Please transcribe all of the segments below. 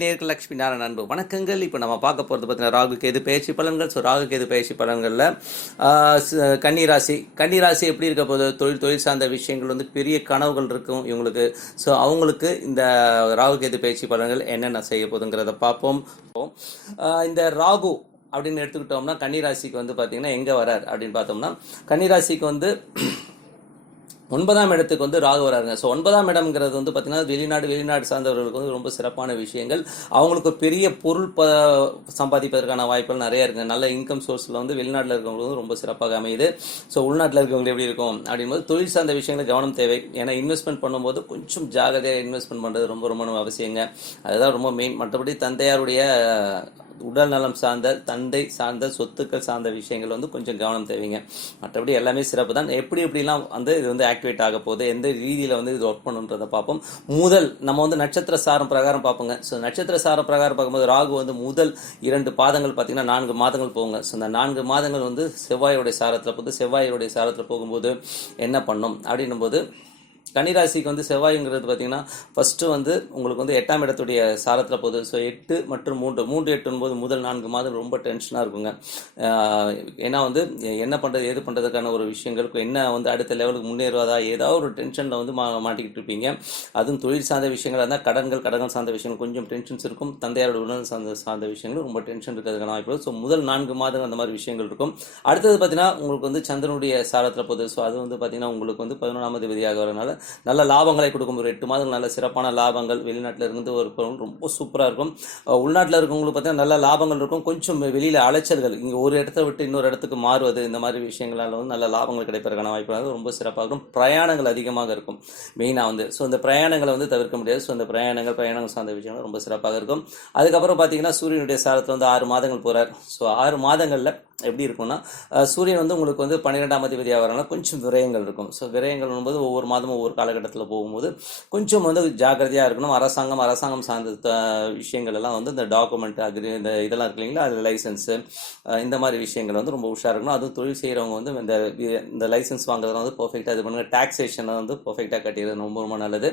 நேயர்கள் லக்ஷ்மி நாராயண அன்பு வணக்கங்கள். இப்போ நம்ம பார்க்க போகிறது பார்த்தீங்கன்னா ராகு கேது பயிற்சி பலன்கள். ஸோ ராகு கேது பயிற்சி பலன்களில் கன்னிராசி எப்படி இருக்க போது, தொழில் சார்ந்த விஷயங்கள் வந்து பெரிய கனவுகள் இருக்கும் இவங்களுக்கு. ஸோ அவங்களுக்கு இந்த ராகு கேது பயிற்சி பலன்கள் என்னென்ன செய்ய போகுதுங்கிறத பார்ப்போம். இந்த ராகு அப்படின்னு எடுத்துக்கிட்டோம்னா கன்னிராசிக்கு வந்து பார்த்தீங்கன்னா எங்கே வரார் அப்படின்னு பார்த்தோம்னா, கன்னிராசிக்கு வந்து 9ஆம் இடத்துக்கு வந்து ராகு வராருங்க. ஸோ 9ஆம் இடம்ங்கிறது வந்து பார்த்தீங்கன்னா வெளிநாடு சார்ந்தவர்களுக்கு வந்து ரொம்ப சிறப்பான விஷயங்கள். அவங்களுக்கு பெரிய பொருள் சம்பாதிப்பதற்கான வாய்ப்புகள் நிறைய இருக்குங்க. நல்ல இன்கம் சோர்ஸில் வந்து வெளிநாட்டில் இருக்கவங்களுக்கு வந்து ரொம்ப சிறப்பாக அமையுது. ஸோ உள்நாட்டில் இருக்கவங்களுக்கு எப்படி இருக்கும் அப்படிங்கும்போது தொழில் சார்ந்த விஷயங்கள் கவனம் தேவை. ஏன்னா இன்வெஸ்ட்மெண்ட் பண்ணும்போது கொஞ்சம் ஜாகிரதையாக இன்வெஸ்ட்மெண்ட் பண்ணுறது ரொம்ப ரொம்ப அவசியங்க. அதுதான் ரொம்ப மெயின். மற்றபடி தந்தையாருடைய உடல் நலம் சார்ந்த, தந்தை சார்ந்த, சொத்துக்கள் சார்ந்த விஷயங்கள் வந்து கொஞ்சம் கவனம் தேவைங்க. மற்றபடி எல்லாமே சிறப்பு தான். எப்படிலாம் வந்து இது வந்து ஆக்டிவேட் ஆக போகுது, எந்த ரீதியில் வந்து இது ஒர்க் பண்ணுன்றதை பார்ப்போம். நம்ம வந்து நட்சத்திர சாரம் பிரகாரம் பார்ப்போங்க. ஸோ நட்சத்திர சாரம் பிரகாரம் பார்க்கும்போது ராகு வந்து முதல் 2 பாதங்கள் பார்த்தீங்கன்னா 4 மாதங்கள் போகுங்க. ஸோ இந்த 4 மாதங்கள் வந்து செவ்வாயுடைய சாரத்தில் போகும்போது என்ன பண்ணும் அப்படின்னும் போது, கன்னிராசிக்கு வந்து செவ்வாய்ங்கிறது பார்த்தீங்கன்னா ஃபஸ்ட்டு வந்து உங்களுக்கு வந்து 8ஆம் இடத்துடைய சாரத்தில் போகுது. ஸோ 8 மற்றும் 3 8 போது முதல் 4 மாதம் ரொம்ப டென்ஷனாக இருக்குங்க. ஏன்னா வந்து என்ன பண்ணுறது ஏது பண்ணுறதுக்கான ஒரு விஷயங்களுக்கு என்ன வந்து அடுத்த லெவலுக்கு முன்னேறுவதா ஏதாவது ஒரு டென்ஷனில் வந்து மாட்டிக்கிட்டு இருப்பீங்க. அதுவும் தொழில் சார்ந்த விஷயங்களாக இருந்தால் கடன்கள் சார்ந்த விஷயங்கள் கொஞ்சம் டென்ஷன்ஸ் இருக்கும். தந்தையாரோட உடல் சார்ந்த விஷயங்கள் ரொம்ப டென்ஷன் இருக்கிறதுக்கான வாய்ப்பு. ஸோ முதல் 4 மாதங்கள் அந்த மாதிரி விஷயங்கள் இருக்கும். அடுத்தது பார்த்தீங்கன்னா உங்களுக்கு வந்து சந்திரனுடைய சாரத்தில் போகுது. ஸோ அது வந்து பார்த்தீங்கன்னா உங்களுக்கு வந்து 11ஆம் அதிபதியாக வரனால நல்ல லாபங்களை கொடுக்கும். ஒரு 8 மாதங்கள் நல்ல சிறப்பான லாபங்கள். வெளிநாட்டில் இருந்து ஒரு ரொம்ப சூப்பராக இருக்கும். உள்நாட்டில் இருக்கவங்களுக்கு பார்த்தீங்கன்னா நல்ல லாபங்கள் இருக்கும். கொஞ்சம் வெளியில் அலைச்சல்கள், இங்கே ஒரு இடத்த விட்டு இன்னொரு இடத்துக்கு மாறுவது, இந்த மாதிரி விஷயங்களால் வந்து நல்ல லாபங்கள் கிடைப்பதற்கான வாய்ப்பு ரொம்ப சிறப்பாக இருக்கும். பிரயாணங்கள் அதிகமாக இருக்கும் மெயினாக வந்து. ஸோ இந்த பிரயாணங்களை வந்து தவிர்க்க முடியாது. ஸோ இந்த பிரயாணங்கள் சார்ந்த விஷயங்கள் ரொம்ப சிறப்பாக இருக்கும். அதுக்கப்புறம் பார்த்தீங்கன்னா சூரியனுடைய சாரத்தில் வந்து 6 மாதங்கள் போகிறார். ஸோ 6 மாதங்களில் எப்படி இருக்கும்னா, சூரியன் வந்து உங்களுக்கு வந்து 12ஆம் அதிபதியாக வரனால கொஞ்சம் விரயங்கள் இருக்கும். ஸோ விரயங்கள் என்பது ஒவ்வொரு மாதமும் ஒவ்வொரு காலகட்டத்தில் போகும்போது கொஞ்சம் வந்து ஜாக்கிரதையாக இருக்கணும். அரசாங்கம் சார்ந்த விஷயங்கள் எல்லாம் வந்து இந்த டாக்குமெண்ட் இந்த இதெல்லாம் இருக்கு இல்லைங்களா, அது லைசன்ஸு இந்த மாதிரி விஷயங்கள் வந்து ரொம்ப உஷாராக இருக்கணும். அதுவும் தொழில் செய்கிறவங்க வந்து இந்த லைசன்ஸ் வாங்குறதுலாம் வந்து பர்ஃபெக்டாக இது பண்ணுங்க. டாக்ஸேஷனை வந்து பர்ஃபெக்டாக கட்டிடுறது ரொம்ப நல்லது.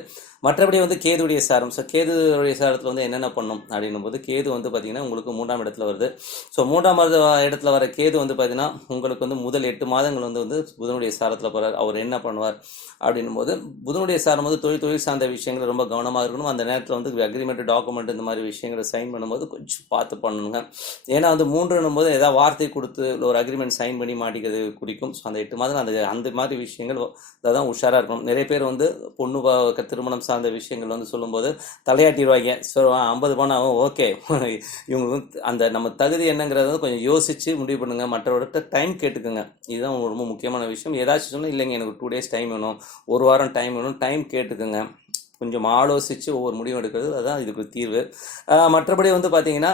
மற்றபடி வந்து கேதுடைய சாரம். ஸோ கேதுடைய சாரத்தில் வந்து என்னென்ன பண்ணும் அப்படின்னும் போது, கேது வந்து பார்த்தீங்கன்னா உங்களுக்கு 3ஆம் இடத்துல வருது. ஸோ 3ஆம் இடத்துல வர கேது வந்து பார்த்தீங்கன்னா உங்களுக்கு வந்து முதல் 8 மாதங்கள் வந்து புதனுடைய சாரத்தில் போகிறார். அவர் என்ன பண்ணுவார் அப்படின்னும் போது, புதனுடைய சாரம் வந்து தொழில் சார்ந்த விஷயங்கள் ரொம்ப கவனமாக இருக்கணும். அந்த நேரத்தில் வந்து அக்ரிமெண்ட் டாக்குமெண்ட் இந்த மாதிரி விஷயங்களை சைன் பண்ணும்போது கொஞ்சம் பார்த்து பண்ணணுங்க. ஏன்னா வந்து 3 போது ஏதாவது வார்த்தை கொடுத்து ஒரு அக்ரிமெண்ட் சைன் பண்ணி மாட்டிக்கிறது குறிக்கும். ஸோ அந்த 8 மாதம் அந்த மாதிரி விஷயங்கள் தான் உஷாராக இருக்கணும். நிறைய பேர் வந்து பொண்ணு திருமணம் சார்ந்த விஷயங்கள் வந்து சொல்லும்போது தலையாட்டிடுவாங்க. ஸோ 50 பணம் ஓகே, இவங்களுக்கு அந்த நம்ம தகுதி என்னங்கிறத கொஞ்சம் யோசித்து முடிவு பண்ணுங்க. மற்றவர்கிட்ட டைம் கேட்டுக்குங்க. இதுதான் ரொம்ப முக்கியமான விஷயம். ஏதாச்சும் சொன்னால் இல்லைங்க எனக்கு 2 days டைம் வேணும், 1 வாரம் டைம் வேணும், டைம் கேட்டுக்குங்க. கொஞ்சம் ஆலோசித்து ஒவ்வொரு முடிவு எடுக்கிறது அதுதான் இதுக்கு தீர்வு. மற்றபடி வந்து பார்த்தீங்கன்னா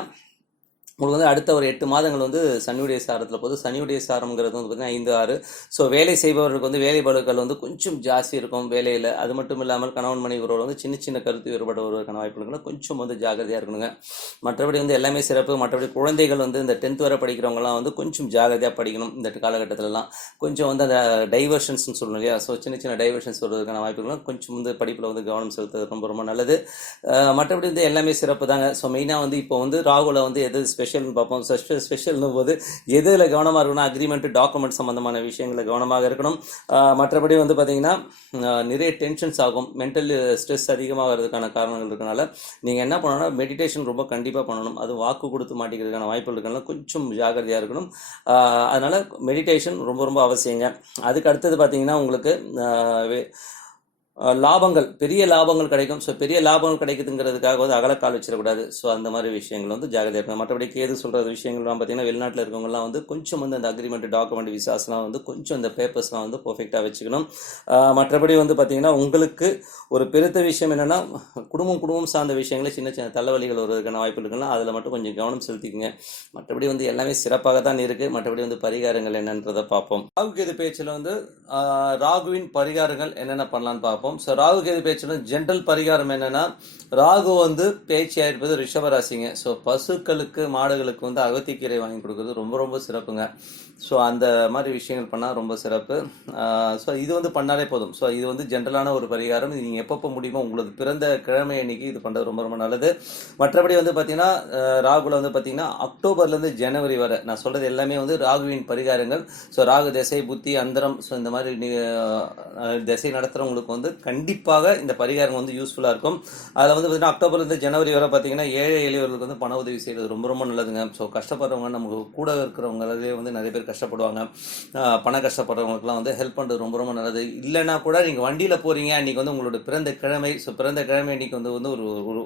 உங்களுக்கு வந்து அடுத்த ஒரு 8 மாதங்கள் வந்து சனியுடைய சாரத்தில் போகுது. சனியுடைய சாரம்ங்கிறது வந்து பார்த்தீங்கன்னா 5 6. ஸோ வேலை செய்பவர்களுக்கு வந்து வேலை பளுக்கள் வந்து கொஞ்சம் ஜாஸ்தி இருக்கும் வேலையில். அது மட்டும் இல்லாமல் கணவன் மனைவி உறவுல வந்து சின்ன கருத்து வேறுபாடு வருவதற்கான வாய்ப்புகள் கொஞ்சம் வந்து ஜாகிரதையாக இருக்கணுங்க. மற்றபடி வந்து எல்லாமே சிறப்பு. மற்றபடி குழந்தைகள் வந்து இந்த 10th வரை படிக்கிறவங்கலாம் வந்து கொஞ்சம் ஜாகிரதையாக படிக்கணும். இந்த காலகட்டத்திலலாம் கொஞ்சம் வந்து அந்த டைவர்ஷன்ஸ்னு சொல்லணும் இல்லையா. ஸோ சின்ன டைவர்ஷன்ஸ் வருவதற்கான வாய்ப்புகளும் கொஞ்சம் வந்து படிப்பில் வந்து கவனம் செலுத்துறது ரொம்ப நல்லது. மற்றபடி வந்து எல்லாமே சிறப்பு தாங்க. ஸோ மெயினாக வந்து இப்போ வந்து ராகுல வந்து எது ஸ்பெஷல்னு பார்ப்போம். ஸ்பெஷல்னும் போது எதில் கவனமாக இருக்கணும், அக்ரிமெண்ட் டாக்குமெண்ட் சம்மந்தமான விஷயங்களை கவனமாக இருக்கணும். மற்றபடி வந்து பார்த்தீங்கன்னா நிறைய டென்ஷன்ஸ் ஆகும். மென்டல் ஸ்ட்ரெஸ் அதிகமாக வர்றதுக்கான காரணங்கள் இருக்கனால நீங்கள் என்ன பண்ணணும்னா மெடிடேஷன் ரொம்ப கண்டிப்பாக பண்ணணும். அது வாக்கு கொடுத்து மாட்டிக்கிறதுக்கான வாய்ப்புகள் இருக்கனால கொஞ்சம் ஜாகிரதையாக இருக்கணும். அதனால் மெடிடேஷன் ரொம்ப அவசியங்க. அதுக்கு அடுத்தது பார்த்தீங்கன்னா உங்களுக்கு லாபங்கள், பெரிய லாபங்கள் கிடைக்கும். ஸோ பெரிய லாபங்கள் கிடைக்குதுங்கிறதுக்காக வந்து அகலக்கால் வச்சிடக்கூடாது. ஸோ அந்த மாதிரி விஷயங்கள் வந்து ஜாகிரதையாக இருக்கணும். மற்றபடி கேது சொல்கிற விஷயங்கள்லாம் பார்த்தீங்கன்னா வெளிநாட்டில் இருக்கவங்கலாம் வந்து கொஞ்சம் வந்து அந்த அக்ரிமெண்ட் டாக்குமெண்ட் விசாஸ்லாம் வந்து கொஞ்சம் இந்த பேப்பர்ஸ்லாம் வந்து பர்ஃபெக்டாக வச்சுக்கணும். மற்றபடி வந்து பார்த்தீங்கன்னா உங்களுக்கு ஒரு பெருத்த விஷயம் என்னென்னா குடும்பம் சார்ந்த விஷயங்களே சின்ன தலைவலிகள் வருவதற்கான வாய்ப்பு இருக்குன்னா அதில் மட்டும் கொஞ்சம் கவனம் செலுத்திக்கங்க. மற்றபடி வந்து எல்லாமே சிறப்பாக தான் இருக்குது. மற்றபடி வந்து பரிகாரங்கள் என்னன்றதை பார்ப்போம். ராகு கேது பேச்சில் வந்து ராகுவின் பரிகாரங்கள் என்னென்ன பண்ணலான்னு பார்ப்போம். பார்ப்போம். ஸோ ராகு கேது பேச்சுன்னா ஜென்ரல் பரிகாரம் என்னன்னா, ராகு வந்து பேச்சியாக இருப்பது ரிஷபராசிங்க. ஸோ பசுக்களுக்கு மாடுகளுக்கு வந்து அகத்திக்கீரை வாங்கி கொடுக்குறது ரொம்ப ரொம்ப சிறப்புங்க. ஸோ அந்த மாதிரி விஷயங்கள் பண்ணால் ரொம்ப சிறப்பு. ஸோ இது வந்து பண்ணாலே போதும். ஸோ இது வந்து ஜென்ரலான ஒரு பரிகாரம். இது நீங்கள் எப்பப்போ முடியுமோ உங்களுக்கு பிறந்த கிழமை அன்னைக்கு இது பண்ணுறது ரொம்ப ரொம்ப நல்லது. மற்றபடி வந்து பார்த்தீங்கன்னா ராகுல வந்து பார்த்தீங்கன்னா அக்டோபர்லேருந்து ஜனவரி வரை நான் சொல்கிறது எல்லாமே வந்து ராகுவின் பரிகாரங்கள். ஸோ ராகு திசை புத்தி அந்தரம் ஸோ இந்த மாதிரி திசை நடத்துகிறவங்களுக்கு வந்து கண்டிப்பாக இந்த பரிகாரம் வந்து யூஸ்ஃபுல்லாக இருக்கும். அதில் வந்து பார்த்தீங்கன்னா அக்டோபர்லேருந்து ஜனவரி வரை பார்த்தீங்கன்னா ஏழை எளியவர்களுக்கு வந்து பண உதவி செய்கிறது ரொம்ப ரொம்ப நல்லதுங்க. ஸோ கஷ்டப்படுறவங்க நமக்கு கூட இருக்கிறவங்களே வந்து நிறைய பேர் கஷ்டப்படுவாங்க. பண கஷ்டப்படுறவங்களுக்குலாம் வந்து ஹெல்ப் பண்ணுறது ரொம்ப ரொம்ப நல்லது. இல்லைன்னா கூட நீங்கள் வண்டியில் போகிறீங்க அன்றைக்கி வந்து உங்களோட பிறந்த கிழமை. ஸோ பிறந்த கிழமை அன்றைக்கி வந்து ஒரு ஒரு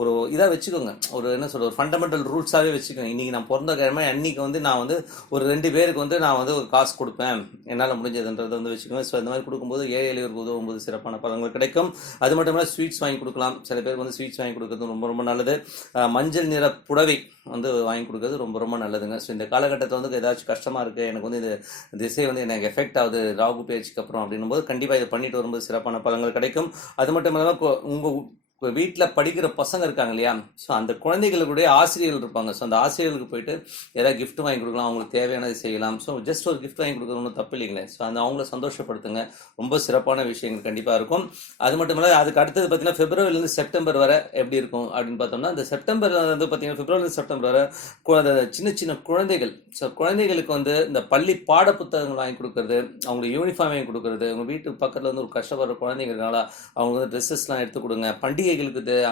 ஒரு இதாக வச்சுக்கோங்க. ஒரு என்ன சொல்கிறது, ஒரு ஃபண்டமெண்டல் ரூல்ஸாகவே வச்சுக்கோங்க. இன்றைக்கி நான் பிறந்த கிழமை அன்றைக்கி வந்து நான் வந்து ஒரு 2 பேருக்கு வந்து நான் வந்து ஒரு காசு கொடுப்பேன் என்னால் முடிஞ்சதுன்றதை வந்து வச்சுக்கோங்க. ஸோ இந்த மாதிரி கொடுக்கும்போது ஏழை எளியவருக்கு உதவும்போது சிறப்பான பலன்கள் கிடைக்கும். அது மட்டும் இல்லாமல் ஸ்வீட்ஸ் வாங்கி கொடுக்கலாம். சில பேருக்கு வந்து ஸ்வீட்ஸ் வாங்கி கொடுக்குறது ரொம்ப ரொம்ப நல்லது. மஞ்சள் நிற புடவை வந்து வாங்கி கொடுக்குறது ரொம்ப ரொம்ப நல்லதுங்க. ஸோ இந்த காலகட்டத்தில் வந்து ஏதாச்சும் கஷ்டமாக இருக்குது, எனக்கு வந்து இந்த திசை வந்து எனக்கு எஃபெக்ட் ஆகுது ராகு பேச்சுக்கு அப்புறம் அப்படின்னும் போது கண்டிப்பாக இதை பண்ணிட்டு வரும்போது சிறப்பான பலன்கள் கிடைக்கும். அது மட்டும் இல்லாமல் உங்கள் வீட்டில் படிக்கிற பசங்க இருக்காங்க இல்லையா, ஸோ அந்த குழந்தைகளுடைய ஆசிரியர்கள் இருப்பாங்க. ஸோ அந்த ஆசிரியர்களுக்கு போயிட்டு ஏதாவது கிஃப்ட் வாங்கி கொடுக்கலாம், அவங்களுக்கு தேவையானது செய்யலாம். ஸோ ஜஸ்ட் ஒரு கிஃப்ட் வாங்கி கொடுக்குறது ஒன்றும் தப்பு இல்லைங்களே. ஸோ அந்த அவங்கள சந்தோஷப்படுத்துங்க. ரொம்ப சிறப்பான விஷயங்கள் கண்டிப்பாக இருக்கும். அது மட்டும் இல்லை, அதுக்கு அடுத்தது பார்த்தீங்கன்னா பிப்ரவரிலேருந்து செப்டம்பர் வரை எப்படி இருக்கும் அப்படின்னு பார்த்தோம்னா, இந்த செப்டம்பர் வந்து பார்த்தீங்கன்னா பிப்ரவரிலேருந்து செப்டம்பர் வரை சின்ன சின்ன குழந்தைகள், ஸோ குழந்தைகளுக்கு வந்து இந்த பள்ளி பாட புத்தகங்கள் வாங்கி கொடுக்குறது, அவங்களுக்கு யூனிஃபார்ம் வாங்கி கொடுக்குறது, அவங்க வீட்டுக்கு பக்கத்தில் வந்து ஒரு கஷ்டப்படுற குழந்தைங்கிறதுனால அவங்க வந்து ட்ரெஸ்ஸஸ்லாம் எடுத்து கொடுங்க, பண்டிகைகளுக்கு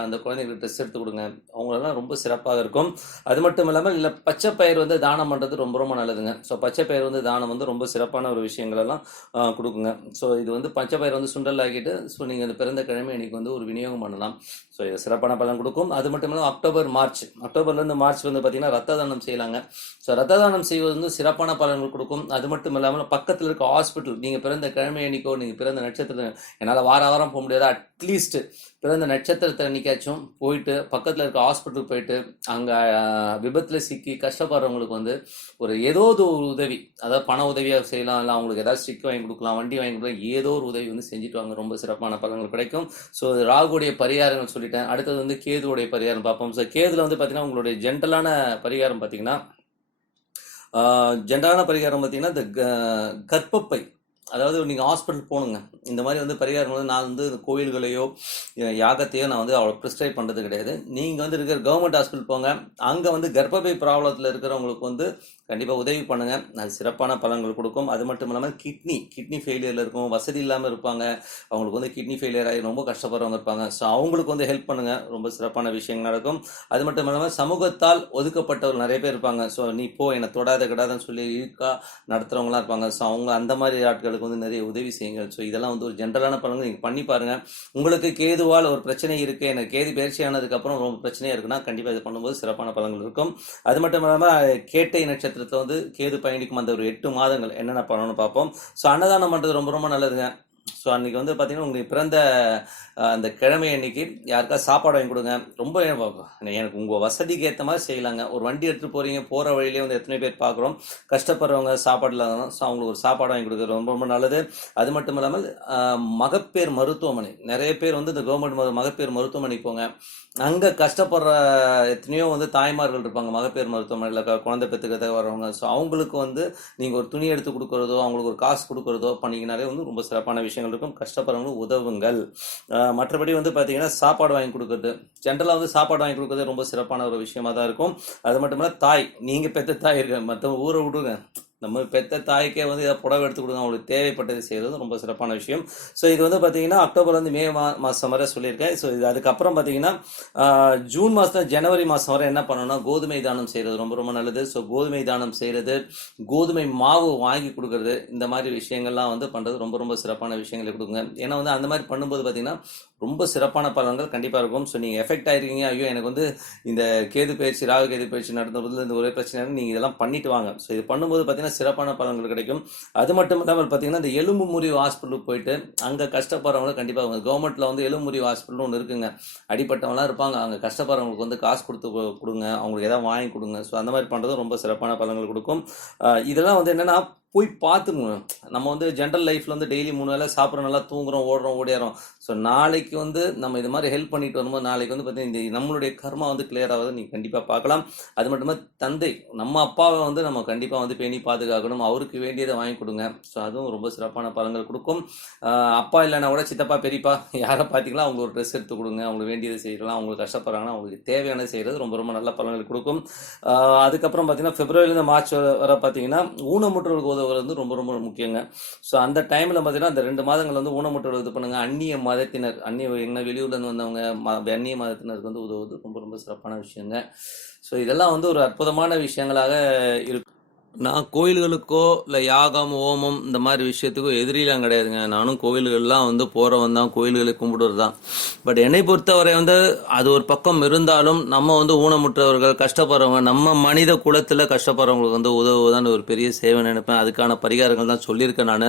அந்த குழந்தைங்களுக்கு ட்ரெஸ் எடுத்து கொடுங்க, அவங்களெல்லாம் ரொம்ப சிறப்பாக இருக்கும். அது மட்டும் இல்லாமல் இல்லை பச்சை பயிர் வந்து தானம் பண்ணுறது ரொம்ப ரொம்ப நல்லதுங்க. ஸோ பச்சை பயிர் வந்து தானம் வந்து ரொம்ப சிறப்பான ஒரு விஷயங்கள் எல்லாம் கொடுக்குங்க. ஸோ இது வந்து பச்சை பயிர் வந்து சுண்டல் ஆக்கிட்டு ஸோ நீங்கள் அந்த பிறந்த கிழமை அன்றைக்கி வந்து ஒரு விநியோகம் பண்ணலாம். ஸோ இது சிறப்பான பலன் கொடுக்கும். அது மட்டும் இல்லாமல் அக்டோபர்லேருந்து மார்ச் வந்து பார்த்தீங்கன்னா ரத்த தானம் செய்யலாங்க. ஸோ ரத்த தானம் செய்வது வந்து சிறப்பான பலன்கள் கொடுக்கும். அது மட்டும் இல்லாமல் பக்கத்தில் இருக்க ஹாஸ்பிட்டல், நீங்கள் பிறந்த கிழமை அன்னைக்கோ நீங்கள் பிறந்த நட்சத்திரத்தை என்னால் வாரம் போக முடியாது, அட்லீஸ்ட் பிறந்த நட்சத்திரத்தை அன்னைக்காச்சும் போயிட்டு பக்கத்தில் இருக்க ஹாஸ்பிட்டலுக்கு போயிட்டு அங்கே விபத்தில் சிக்கி கஷ்டப்படுறவங்களுக்கு வந்து ஒரு ஏதோ ஒரு உதவி, அதாவது பண உதவியாக செய்யலாம், இல்லை அவங்களுக்கு ஏதாவது ஸ்டிக் வாங்கி கொடுக்கலாம், வண்டி வாங்கி கொடுக்கலாம், ஏதோ ஒரு உதவி வந்து செஞ்சுட்டு வாங்க, ரொம்ப சிறப்பான பலன்கள் கிடைக்கும். ஸோ ராகுடைய பரிகாரங்கள் சொல்லிட்டேன். அடுத்தது வந்து கேதுவுடைய பரிகாரம் பார்ப்போம். ஸோ கேதுல வந்து பார்த்தீங்கன்னா உங்களுடைய ஜென்ரலான பரிகாரம் பார்த்தீங்கன்னா இந்த கர்ப்பப்பை, அதாவது நீங்கள் ஹாஸ்பிட்டல் போகணுங்க. இந்த மாதிரி வந்து பரிகாரம் வந்து நான் வந்து கோயில்களையோ யாகத்தையோ நான் வந்து அவ்வளோ ப்ரிஸ்கிரைப் பண்ணுறது கிடையாது. நீங்கள் வந்து இருக்கிற கவர்மெண்ட் ஹாஸ்பிட்டல் போங்க, அங்கே வந்து கர்ப்பப்பை ப்ராப்ளத்தில் இருக்கிறவங்களுக்கு வந்து கண்டிப்பாக உதவி பண்ணுங்கள், அது சிறப்பான பலன்கள் கொடுக்கும். அது மட்டும் இல்லாமல் கிட்னி ஃபெயிலியரில் இருக்கும், வசதி இல்லாமல் இருப்பாங்க, அவங்களுக்கு வந்து கிட்னி ஃபெயிலியர் ஆகி ரொம்ப கஷ்டப்படுறவங்க இருப்பாங்க. ஸோ அவங்களுக்கு வந்து ஹெல்ப் பண்ணுங்கள், ரொம்ப சிறப்பான விஷயங்கள் நடக்கும். அது மட்டும் இல்லாமல் சமூகத்தால் ஒதுக்கப்பட்டவர்கள் நிறைய பேர் இருப்பாங்க. ஸோ நீ போ என்னை தொடாதன்னு சொல்லி இழுக்கா நடத்துகிறவங்களாம் இருப்பாங்க. ஸோ அவங்க அந்த மாதிரி ஆட்களுக்கு வந்து நிறைய உதவி செய்யுங்கள். ஸோ இதெல்லாம் வந்து ஒரு ஜென்ரலான பலன்கள் நீங்கள் பண்ணி பாருங்கள். உங்களுக்கு கேதுவால் ஒரு பிரச்சனை இருக்குது, எனக்கு கேது பயிற்சி ஆனதுக்கப்புறம் ரொம்ப பிரச்சனையாக இருக்குன்னா கண்டிப்பாக இது பண்ணும்போது சிறப்பான பலன்கள் இருக்கும். அது மட்டும் இல்லாமல் கேட்டை நட்சத்திரத்தை வந்து கேது பயணிக்கும் அந்த ஒரு 8 மாதங்கள் என்னென்ன பண்ணணும்னு பார்ப்போம். ஸோ அன்னதானம் பண்ணுறது ரொம்ப ரொம்ப நல்லதுங்க. ஸோ அன்றைக்கி வந்து பார்த்தீங்கன்னா உங்களுக்கு பிறந்த அந்த கிழமை அன்னைக்கு யாருக்கா சாப்பாடு வாங்கி கொடுங்க. ரொம்ப எனக்கு உங்கள் வசதிக்கு ஏற்ற மாதிரி செய்யலாங்க. ஒரு வண்டி எடுத்துகிட்டு போகிறீங்க, போகிற வழியிலே வந்து எத்தனை பேர் பார்க்குறோம் கஷ்டப்படுறவங்க சாப்பாடு இல்லாதவங்க. ஸோ அவங்களுக்கு ஒரு சாப்பாடு வாங்கி கொடுக்குறது ரொம்ப ரொம்ப நல்லது. அது மட்டும் இல்லாமல் மகப்பேறு மருத்துவமனை, நிறைய பேர் வந்து இந்த கவர்மெண்ட் மகப்பேறு மருத்துவமனைக்கு போங்க. அங்கே கஷ்டப்படுற எத்தனையோ வந்து தாய்மார்கள் இருப்பாங்க மகப்பேறு மருத்துவமனையில் குழந்தை பெற்றுக்கிறதுக்காக வரவங்க. ஸோ அவங்களுக்கு வந்து நீங்கள் ஒரு துணி எடுத்து கொடுக்குறதோ அவங்களுக்கு ஒரு காசு கொடுக்குறதோ பண்ணிங்கனாலே வந்து ரொம்ப சிறப்பான விஷயங்கள் இருக்கும். கஷ்டப்படுறவங்களுக்கு உதவுங்கள். மற்றபடி வந்து பார்த்தீங்கன்னா சாப்பாடு வாங்கி கொடுக்குறது, ஜென்ரலாக வந்து சாப்பாடு வாங்கி கொடுக்குறது ரொம்ப சிறப்பான ஒரு விஷயமா தான் இருக்கும். அது மட்டும் இல்லை தாய், நீங்கள் பெற்ற தாய் இருக்க மற்ற ஊரை விடுங்க, நம்ம பெற்ற தாய்க்கே வந்து இதை புடவை எடுத்து கொடுங்க, அவங்களுக்கு தேவைப்பட்டது செய்கிறது ரொம்ப சிறப்பான விஷயம். ஸோ இது வந்து பார்த்தீங்கன்னா அக்டோபர்லேருந்து மே மாதம் வரை சொல்லியிருக்கேன். ஸோ இது அதுக்கப்புறம் பார்த்தீங்கன்னா ஜூன் மாதம் ஜனவரி மாதம் வரை என்ன பண்ணணும்னா கோதுமை தானம் செய்கிறது ரொம்ப ரொம்ப நல்லது. ஸோ கோதுமை தானம் செய்கிறது, கோதுமை மாவு வாங்கி கொடுக்குறது, இந்த மாதிரி விஷயங்கள்லாம் வந்து பண்ணுறது ரொம்ப ரொம்ப சிறப்பான விஷயங்களை கொடுங்க. ஏன்னா வந்து அந்த மாதிரி பண்ணும்போது பார்த்தீங்கன்னா ரொம்ப சிறப்பான பலன்கள் கண்டிப்பாக இருக்கும். ஸோ நீங்கள் எஃபெக்ட் ஆகிருக்கீங்க, ஐயோ எனக்கு வந்து இந்த கேது பயிற்சி ராகு கேது பயிற்சி நடந்தபோது இந்த ஒரே பிரச்சனை, நீங்கள் இதெல்லாம் பண்ணிட்டு வாங்க. ஸோ இது பண்ணும்போது பார்த்தீங்கன்னா சிறப்பான பலன்கள் கிடைக்கும். அது மட்டும் இல்லாமல் பார்த்தீங்கன்னா இந்த எலும்பு முறிவு ஹாஸ்பிட்டலுக்கு போயிட்டு அங்கே கஷ்டப்படுறவங்க கண்டிப்பாக கவர்மெண்ட்டில் வந்து எலும்பு முறிவு ஹாஸ்பிட்டல் ஒன்று இருக்குங்க. அடிப்பட்டவங்களாம் இருப்பாங்க, அங்கே கஷ்டப்படுறவங்களுக்கு வந்து காசு கொடுத்து கொடுங்க, அவங்களுக்கு எதாவது வாங்கி கொடுங்க. ஸோ அந்த மாதிரி பண்ணுறது ரொம்ப சிறப்பான பலன்கள் கொடுக்கும். இதெல்லாம் வந்து என்னென்னா போய் பார்த்துங்க. நம்ம வந்து ஜென்ரல் லைஃப்பில் வந்து டெய்லி 3 வேளை சாப்பிட்றோம், நல்லா தூங்குறோம், ஓடுறோம், ஓடியாரோம். ஸோ நாளைக்கு வந்து நம்ம இது மாதிரி ஹெல்ப் பண்ணிட்டு வரும்போது நாளைக்கு வந்து பார்த்தீங்கன்னா இந்த நம்மளுடைய கர்மா வந்து கிளியர் ஆகாத நீங்கள் கண்டிப்பாக பார்க்கலாம். அது மட்டும் இல்லாமல் தந்தை, நம்ம அப்பாவை வந்து நம்ம கண்டிப்பாக வந்து பேணி பாதுகாக்கணும், அவருக்கு வேண்டியதை வாங்கி கொடுங்க. ஸோ அதுவும் ரொம்ப சிறப்பான பலன்கள் கொடுக்கும். அப்பா இல்லைன்னா கூட சித்தப்பா பெரியப்பா யாரை பார்த்தீங்களா அவங்களுக்கு ஒரு ட்ரெஸ் எடுத்து கொடுங்க, அவங்களுக்கு வேண்டியதை செய்யலாம். அவங்களுக்கு கஷ்டப்படுறாங்கன்னா அவங்களுக்கு தேவையானது செய்கிறது ரொம்ப ரொம்ப நல்ல பலன்கள் கொடுக்கும். அதுக்கப்புறம் பார்த்தீங்கன்னா பிப்ரவரியிலேருந்து மார்ச் வர பார்த்தீங்கன்னா ஊனமுற்றோருக்கு உதவுறது வந்து ரொம்ப ரொம்ப முக்கியங்க. ஸோ அந்த டைமில் பார்த்தீங்கன்னா அந்த 2 மாதங்கள் வந்து ஊனமுற்றோர் இது பண்ணுங்க. அந்நிய மதத்தினர், எங்கே வெளியூர்லேருந்து வந்தவங்க அந்நிய மதத்தினருக்கு வந்து உதவுவது ரொம்ப ரொம்ப சிறப்பான விஷயங்க. ஸோ இதெல்லாம் வந்து ஒரு அற்புதமான விஷயங்களாக இருக்கும். நான் கோயில்களுக்கோ இல்லை யாகம் ஹோமம் இந்த மாதிரி விஷயத்துக்கோ எதிரிலாம் கிடையாதுங்க. நானும் கோயில்கள்லாம் வந்து போகிறவன் தான், கோயில்களை கும்பிடுறது தான். பட் என்னை பொறுத்தவரை வந்து அது ஒரு பக்கம் இருந்தாலும் நம்ம வந்து ஊனமுற்றவர்கள், கஷ்டப்படுறவங்க, நம்ம மனித குலத்தில் கஷ்டப்படுறவங்களுக்கு வந்து உதவுவதான் ஒரு பெரிய சேவை நினைப்பேன். அதுக்கான பரிகாரங்கள் தான் சொல்லியிருக்கேன் நான்.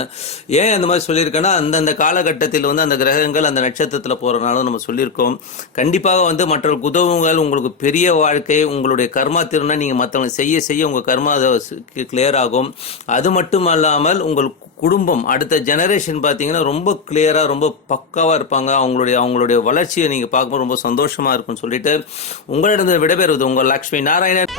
ஏன் அந்த மாதிரி சொல்லியிருக்கேன்னா அந்தந்த காலகட்டத்தில் வந்து அந்த கிரகங்கள் அந்த நட்சத்திரத்தில் போகிறனாலும் நம்ம சொல்லியிருக்கோம். கண்டிப்பாக வந்து மற்றவர்களுக்கு உதவுங்கள். உங்களுக்கு பெரிய வாழ்க்கை, உங்களுடைய கர்மா திருநா நீங்கள் மற்றவங்க செய்ய செய்ய உங்கள் கர்மா கிளியர் ஆகும். அது மட்டும் அல்லாமல் உங்கள் குடும்பம் அடுத்த ஜெனரேஷன் பார்த்தீங்கன்னா ரொம்ப கிளியராக ரொம்ப பக்காவாக இருப்பாங்க. அவங்களுடைய வளர்ச்சியை நீங்கள் பார்க்கும்போது ரொம்ப சந்தோஷமாக இருக்கும்னு சொல்லிட்டு உங்களிடம் விடைபெறுவது உங்கள் லக்ஷ்மி நாராயணன்.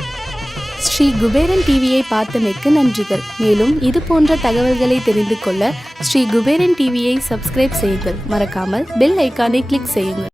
ஸ்ரீ குபேரன் டிவியை பார்த்தமைக்கு நன்றிகள். மேலும் இது போன்ற தகவல்களை தெரிந்து கொள்ள ஸ்ரீ குபேரன் டிவியை சப்ஸ்கிரைப் செய்யுங்கள். மறக்காமல் பெல் ஐக்கானை கிளிக் செய்யுங்கள்.